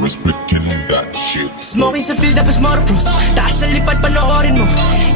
respect, you know that shit. Smoking sa field tapos moropros, taas sa lipad panoorin mo.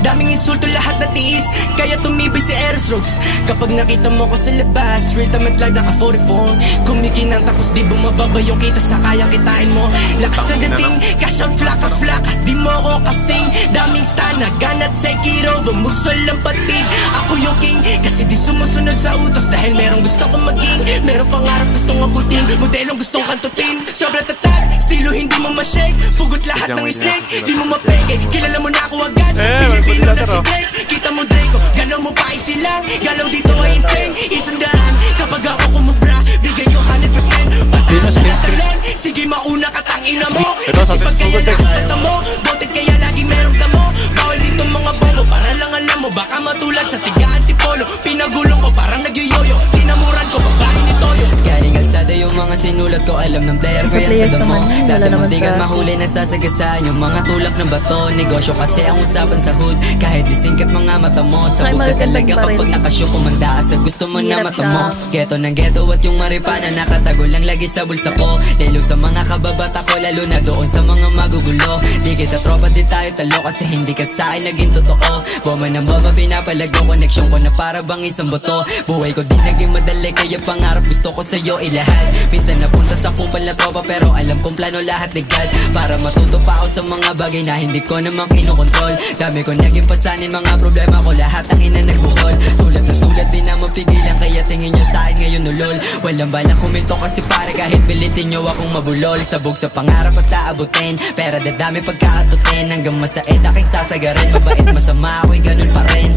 Daming insulto lahat na tiis, kaya tumibay si Eros Rhodes. Kapag nakita mo ko sa labas, real time at live naka 44. Kumikinang tapos di bumababa yung kita sa kayang kitain mo. Lakas na dating, cash out flaka-flaka, di mo ako kasing. Daming stana, gana take it over, mugsol ang patid. Ako yung king, kasi di sumusunod sa utos. Dahil merong gusto kong maging, merong pangarap gustong abutin, modelong gustong kantutin. Sobrang tatag, stilo hindi mo ma-shake, pugot lahat ng snake, di mo mapeke. Kilala mo na ako agad, Pilipino na si Drake. Kita mo Draco, galaw mo pa isilang, galaw dito ay insane. Isang daan, kapag ako kumubra, bigay yung 100%. Pataas sa talon, sige mauna ka tangina mo. Kasi pag kaya nakatata mo, boted kaya lagi merong damo. Bawal dito mga bobo, para lang alam mo, baka matulad sa tiga antipolo. Pinagulong ko parang nagyoyoyo, tinamuran ko babae ni Toyo. Galing alsada yung mga sinulat ko, alam ng player ko yan sa damo. Dati muntikan mahuli na sasagasaan yung mga tulak ng bato. Negosyo kasi ang usapan sa hood, kahit isingkat mga mata mo. Sabog ka talaga kapag nakasyo, kumanda sa gusto mo na mata mo. Geto ng geto at yung maripana nakatago lang lagi sa bulsa ko. Lalo sa mga kababata ko, lalo na doon sa mga magugulo. Di kita tropa, di tayo talo kasi hindi ka sa akin naging totoo. Bomba ng bomba pinapalago, connection ko na para bang isang boto. Buhay ko di naging madali, kaya pangarap gusto ko sa'yo ilahat. Minsan napunta sa kupal na tropa, pero alam kong plano lahat legal. Para matuto pa ako sa mga bagay na hindi ko naman kinokontrol. Dami ko naging pasanin, mga problema ko lahat ang ina nagbukol. Sulat na sulat, di na mapigilan, kaya tingin nyo sa akin ngayon ulol. Walang balak kuminto kasi pare kahit pilitin nyo akong mabulol. Sabog sa pangarap at aabutin, pera dadami pagkaatutin. Hanggang masait aking sasagarin, mabait masama ako'y ganun pa rin.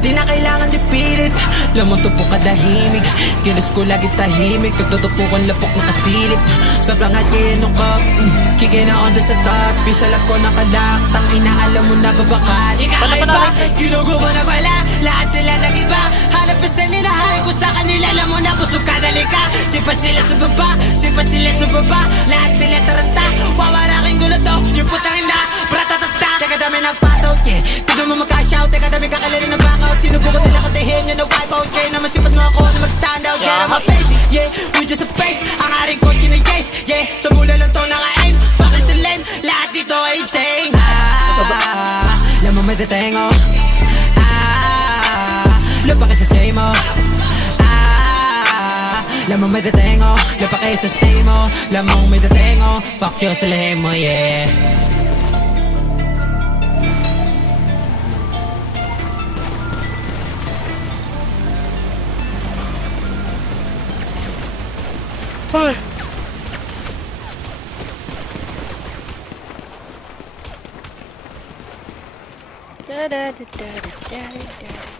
Di na kailangan ipilit, lamang tupo kadahimik. Kilos ko lagi tahimik, nagtutupo kong lapok nakasilip. Sobrang hatino ko, kikina on the sa top. Pisalap ko nakalak, tangina alam mo na babakat. Ikakaiba, ginugo ko nagwala, lahat sila nag-iba. Hanap pa sa ninahay ko sa kanila, alam mo na busog ka dalika. Sipat sila sa baba, sipat sila sa baba. Lahat sila taranta, wawaraking gulo to. Yung putang ina, bratatata. Teka dami nag-pass out, yeah. Tignan mo mag-cash-out, teka dami kakalari na back out. Sinubukan nila katihin nyo na wipe out, kaya naman sipat mo ako na mag-stand out. Get on my face, yeah, we just a face. Ang haring ko kinagase, yeah. Sa mula lang to naka-aim, fucking sa lane. Lahat dito ay insane. Lamang may detengo, lupa kayo sa same mo. Lamang may detengo, lupa kayo sa same mo. Lamang may detengo, fuck you sa lehim mo, yeah. Ay. Da da da da da da da.